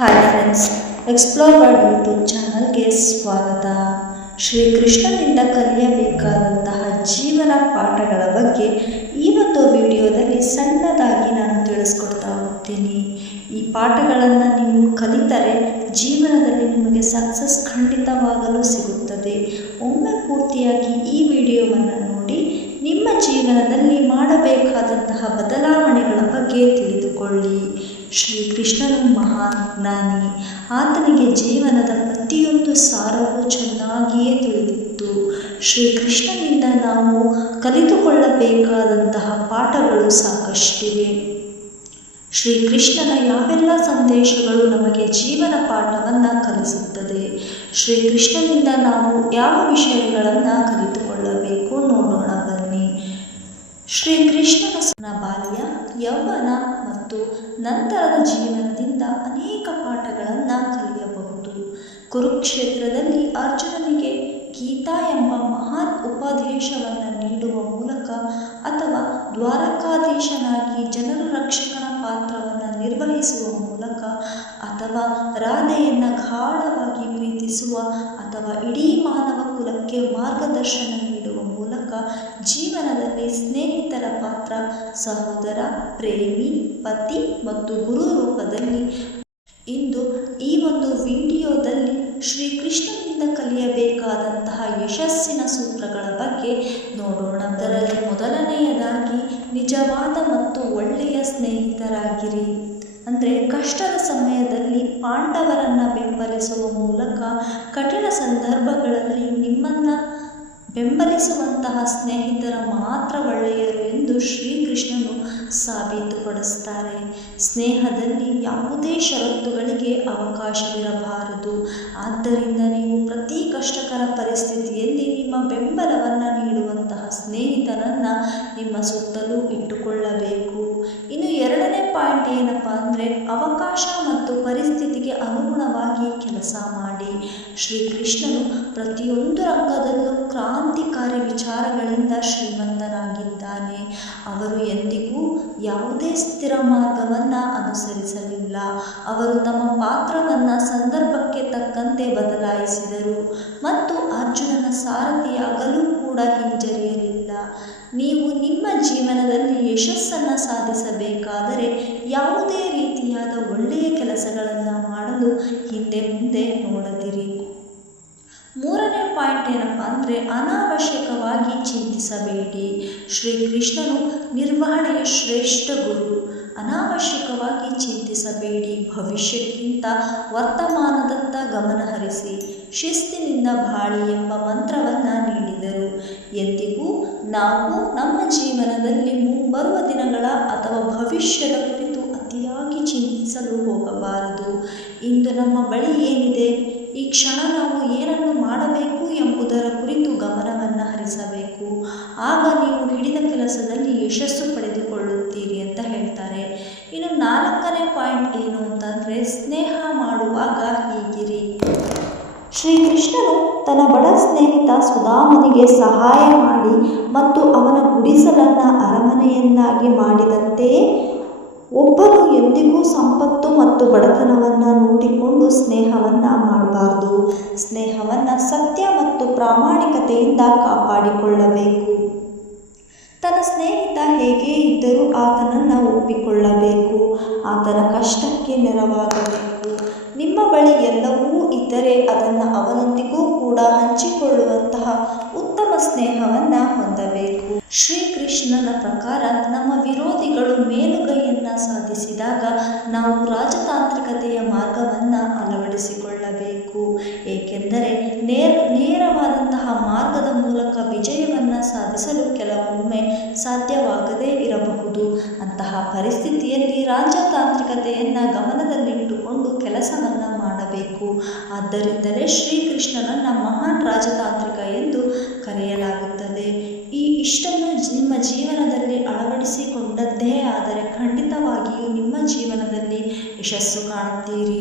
Hi friends, explore world YouTube ಚಾನಲ್ಗೆ ಸ್ವಾಗತ. ಶ್ರೀಕೃಷ್ಣನಿಂದ ಕಲಿಯಬೇಕಾದಂತಹ ಜೀವನ ಪಾಠಗಳ ಬಗ್ಗೆ ಈ ಒಂದು ವಿಡಿಯೋದಲ್ಲಿ ಸಣ್ಣದಾಗಿ ನಾನು ತಿಳಿಸ್ಕೊಡ್ತಾ ಹೋಗ್ತೀನಿ. ಈ ಪಾಠಗಳನ್ನು ನೀವು ಕಲಿತರೆ ಜೀವನದಲ್ಲಿ ನಿಮಗೆ ಸಕ್ಸಸ್ ಖಂಡಿತವಾಗಲು ಸಿಗುತ್ತದೆ. ಒಮ್ಮೆ ಪೂರ್ತಿಯಾಗಿ ಈ ವಿಡಿಯೋವನ್ನು ನೋಡಿ ನಿಮ್ಮ ಜೀವನದಲ್ಲಿ ಮಾಡಬೇಕಾದಂತಹ ಬದಲಾವಣೆಗಳ ಬಗ್ಗೆ ತಿಳಿದುಕೊಳ್ಳಿ. ಶ್ರೀಕೃಷ್ಣನು ಮಹಾನ್ ಜ್ಞಾನಿ. ಆತನಿಗೆ ಜೀವನದ ಪ್ರತಿಯೊಂದು ಸಾರವೂ ಚೆನ್ನಾಗಿಯೇ ತಿಳಿದಿತ್ತು. ಶ್ರೀಕೃಷ್ಣನಿಂದ ನಾವು ಕಲಿತುಕೊಳ್ಳಬೇಕಾದಂತಹ ಪಾಠಗಳು ಸಾಕಷ್ಟಿವೆ. ಶ್ರೀಕೃಷ್ಣನ ಯಾವೆಲ್ಲ ಸಂದೇಶಗಳು ನಮಗೆ ಜೀವನ ಪಾಠವನ್ನು ಕಲಿಸುತ್ತದೆ, ಶ್ರೀಕೃಷ್ಣನಿಂದ ನಾವು ಯಾವ ವಿಷಯಗಳನ್ನು ಕಲಿತುಕೊಳ್ಳಬೇಕು ನೋಡೋಣ ಬನ್ನಿ. ಶ್ರೀಕೃಷ್ಣನ ಬಾಲ್ಯ, ಯೌವನ ಮತ್ತು ನಂತರದ ಜೀವನದಿಂದ ಅನೇಕ ಪಾಠಗಳನ್ನು ಕಲಿಯಬಹುದು. ಕುರುಕ್ಷೇತ್ರದಲ್ಲಿ ಅರ್ಜುನನಿಗೆ ಗೀತಾ ಎಂಬ ಮಹಾನ್ ಉಪದೇಶವನ್ನು ನೀಡುವ ಮೂಲಕ ಅಥವಾ ದ್ವಾರಕಾಧೀಶನಾಗಿ ಜನರ ರಕ್ಷಕನ ಪಾತ್ರವನ್ನು ನಿರ್ವಹಿಸುವ ಮೂಲಕ ಅಥವಾ ರಾಧೆಯನ್ನು ಗಾಢವಾಗಿ ಪ್ರೀತಿಸುವ ಅಥವಾ ಇಡೀ ಮಾನವ ಕುಲಕ್ಕೆ ಮಾರ್ಗದರ್ಶನ ನೀಡುವ ಮೂಲಕ ಜೀವನದಲ್ಲಿ ಸ್ನೇಹಿತರ ಪಾತ್ರ, ಸಹೋದರ, ಪ್ರೇಮಿ, ಪತಿ ಮತ್ತು ಗುರು ರೂಪದಲ್ಲಿ ಇಂದು ಈ ಒಂದು ವಿಡಿಯೋದಲ್ಲಿ ಶ್ರೀಕೃಷ್ಣನಿಂದ ಕಲಿಯಬೇಕಾದಂತಹ ಯಶಸ್ಸಿನ ಸೂತ್ರಗಳ ಬಗ್ಗೆ ನೋಡೋಣ. ಅದರಲ್ಲಿ ಮೊದಲನೆಯದಾಗಿ ನಿಜವಾದ ಮತ್ತು ಒಳ್ಳೆಯ ಸ್ನೇಹಿತರಾಗಿರಿ. ಅಂದರೆ ಕಷ್ಟದ ಸಮಯದಲ್ಲಿ ಪಾಂಡವರನ್ನು ಬೆಂಬಲಿಸುವ ಮೂಲಕ ಕಠಿಣ ಸಂದರ್ಭಗಳಲ್ಲಿ ನಿಮ್ಮನ್ನು ಬೆಂಬಲಿಸುವಂತಹ ಸ್ನೇಹಿತರ ಮಾತ್ರ ಒಳ್ಳೆಯರು ಎಂದು ಶ್ರೀಕೃಷ್ಣನು ಸಾಬೀತುಪಡಿಸುತ್ತಾರೆ. ಸ್ನೇಹದಲ್ಲಿ ಯಾವುದೇ ಷರತ್ತುಗಳಿಗೆ ಅವಕಾಶವಿರಬಾರದು. ಆದ್ದರಿಂದ ನೀವು ಪ್ರತಿ ಕಷ್ಟಕರ ಪರಿಸ್ಥಿತಿಯಲ್ಲಿ ನಿಮ್ಮ ಬೆಂಬಲವನ್ನು ನೀಡುವಂತಹ ಸ್ನೇಹಿತರನ್ನು ನಿಮ್ಮ ಸುತ್ತಲೂ ಇಟ್ಟುಕೊಳ್ಳಬೇಕು. ಇನ್ನು ಎರಡನೇ ಪಾಯಿಂಟ್ ಏನಪ್ಪ ಅಂದರೆ ಅವಕಾಶ ಮತ್ತು ಪರಿಸ್ಥಿತಿಗೆ ಅನುಗುಣವಾಗಿ ಕೆಲಸ ಮಾಡಿ. ಶ್ರೀಕೃಷ್ಣನು ಪ್ರತಿಯೊಂದು ರಂಗದಲ್ಲೂ ಕ್ರಾಂತಿಕಾರಿ ವಿಚಾರಗಳಿಂದ ಶ್ರೀಮಂತನಾಗಿದ್ದಾನೆ. ಅವರು ಎಂದಿಗೂ ಯಾವುದೇ ಸ್ಥಿರ ಮಾರ್ಗವನ್ನು ಅನುಸರಿಸಲಿಲ್ಲ. ಅವರು ತಮ್ಮ ಪಾತ್ರವನ್ನು ಸಂದರ್ಭಕ್ಕೆ ತಕ್ಕಂತೆ ಬದಲಾಯಿಸಿದರು ಮತ್ತು ಅರ್ಜುನನ ಸಾರಥಿಯಾಗಲು ಕೂಡ ಹಿಂಜರಿಯಲಿಲ್ಲ. ನೀವು ನಿಮ್ಮ ಜೀವನದಲ್ಲಿ ಯಶಸ್ಸನ್ನು ಸಾಧಿಸಬೇಕಾದರೆ ಯಾವುದೇ ರೀತಿಯಾದ ಒಳ್ಳೆಯ ಕೆಲಸಗಳನ್ನು ಮಾಡಲು ಹಿಂದೆ ಮುಂದೆ ನೋಡದಿರಿ. ಮೂರನೇ ಪಾಯಿಂಟ್ ಏನಪ್ಪ ಅಂದರೆ ಅನಾವಶ್ಯಕವಾಗಿ ಚಿಂತಿಸಬೇಡಿ. ಶ್ರೀಕೃಷ್ಣನು ನಿರ್ವಹಣೆಯ ಶ್ರೇಷ್ಠ ಗುರು. ಅನಾವಶ್ಯಕವಾಗಿ ಚಿಂತಿಸಬೇಡಿ. ಭವಿಷ್ಯಕ್ಕಿಂತ ವರ್ತಮಾನದತ್ತ ಗಮನ ಹರಿಸಿ. ಶಿಸ್ತಿನಿಂದ ಬಾಳಿ ಎಂಬ ಮಂತ್ರವನ್ನು ನೀಡಿದರು. ಎಂದಿಗೂ ನಾವು ನಮ್ಮ ಜೀವನದಲ್ಲಿ ಮುಂಬರುವ ದಿನಗಳ ಅಥವಾ ಭವಿಷ್ಯದ ಕುರಿತು ಅತಿಯಾಗಿ ಚಿಂತಿಸಲು ಹೋಗಬಾರದು. ಇಂದು ನಮ್ಮ ಬಳಿ ಏನಿದೆ, ಈ ಕ್ಷಣ ನಾವು ಏನನ್ನು ಮಾಡಬೇಕು ಎಂಬುದರ ಕುರಿತು ಗಮನವನ್ನು ಹರಿಸಬೇಕು. ಆಗ ನೀವು ಹಿಡಿದ ಕೆಲಸದಲ್ಲಿ ಯಶಸ್ಸು ಪಡೆದುಕೊಳ್ಳುತ್ತೀರಿ ಅಂತ ಹೇಳ್ತಾರೆ. ಇನ್ನು ನಾಲ್ಕನೇ ಪಾಯಿಂಟ್ ಏನು ಅಂತಂದರೆ ಸ್ನೇಹ ಮಾಡುವಾಗ ಹೀಗಿರಿ. ಶ್ರೀಕೃಷ್ಣನು ತನ್ನ ಬಡ ಸ್ನೇಹಿತ ಸುಧಾಮನಿಗೆ ಸಹಾಯ ಮಾಡಿ ಮತ್ತು ಅವನ ಗುಡಿಸಲನ್ನು ಅರಮನೆಯನ್ನಾಗಿ ಮಾಡಿದಂತೆಯೇ ಒಬ್ಬನು ಎಂದಿಗೂ ಸಂಪತ್ತು ಮತ್ತು ಬಡತನವನ್ನು ನೋಡಿಕೊಂಡು ಸ್ನೇಹವನ್ನು ಮಾಡಬಾರ್ದು. ಸ್ನೇಹವನ್ನು ಸತ್ಯ ಮತ್ತು ಪ್ರಾಮಾಣಿಕತೆಯಿಂದ ಕಾಪಾಡಿಕೊಳ್ಳಬೇಕು. ತನ್ನ ಸ್ನೇಹಿತ ಹೇಗೇ ಇದ್ದರೂ ಆತನನ್ನು ಒಪ್ಪಿಕೊಳ್ಳಬೇಕು. ಆತನ ಕಷ್ಟಕ್ಕೆ ನೆರವಾಗಬೇಕು. ನಿಮ್ಮ ಬಳಿ ಎಲ್ಲವೂ ಇದ್ದರೆ ಅದನ್ನು ಅವನೊಂದಿಗೂ ಕೂಡ ಹಂಚಿಕೊಳ್ಳುವಂತಹ ಉತ್ತಮ ಸ್ನೇಹವನ್ನು ಹೊಂದಬೇಕು. ಶ್ರೀಕೃಷ್ಣನ ಪ್ರಕಾರ ನಮ್ಮ ವಿರೋಧಿಗಳು ಮೇಲುಗೈಯನ್ನು ಸಾಧಿಸಿದಾಗ ನಾವು ರಾಜತಾಂತ್ರಿಕತೆಯ ಮಾರ್ಗವನ್ನು ಅಳವಡಿಸಿಕೊಳ್ಳಬೇಕು. ಏಕೆಂದರೆ ನೇರವಾದಂತಹ ಮಾರ್ಗದ ಮೂಲಕ ವಿಜಯವನ್ನು ಸಾಧಿಸಲು ಕೆಲವೊಮ್ಮೆ ಸಾಧ್ಯವಾಗದೇ ಇರಬಹುದು. ಅಂತಹ ಪರಿಸ್ಥಿತಿಯಲ್ಲಿ ರಾಜತಾಂತ್ರಿಕತೆಯನ್ನು ಗಮನದಲ್ಲಿಟ್ಟುಕೊಂಡು ಕೆಲಸವನ್ನು ಮಾಡಬೇಕು. ಆದ್ದರಿಂದಲೇ ಶ್ರೀಕೃಷ್ಣನನ್ನು ಮಹಾನ್ ರಾಜತಾಂತ್ರಿಕ ಎಂದು ಕರೆಯಲಾಗುತ್ತದೆ. ಇಷ್ಟನ್ನು ನಿಮ್ಮ ಜೀವನದಲ್ಲಿ ಅಳವಡಿಸಿಕೊಂಡದ್ದೇ ಆದರೆ ಖಂಡಿತವಾಗಿಯೂ ನಿಮ್ಮ ಜೀವನದಲ್ಲಿ ಯಶಸ್ಸು ಕಾಣುತ್ತೀರಿ.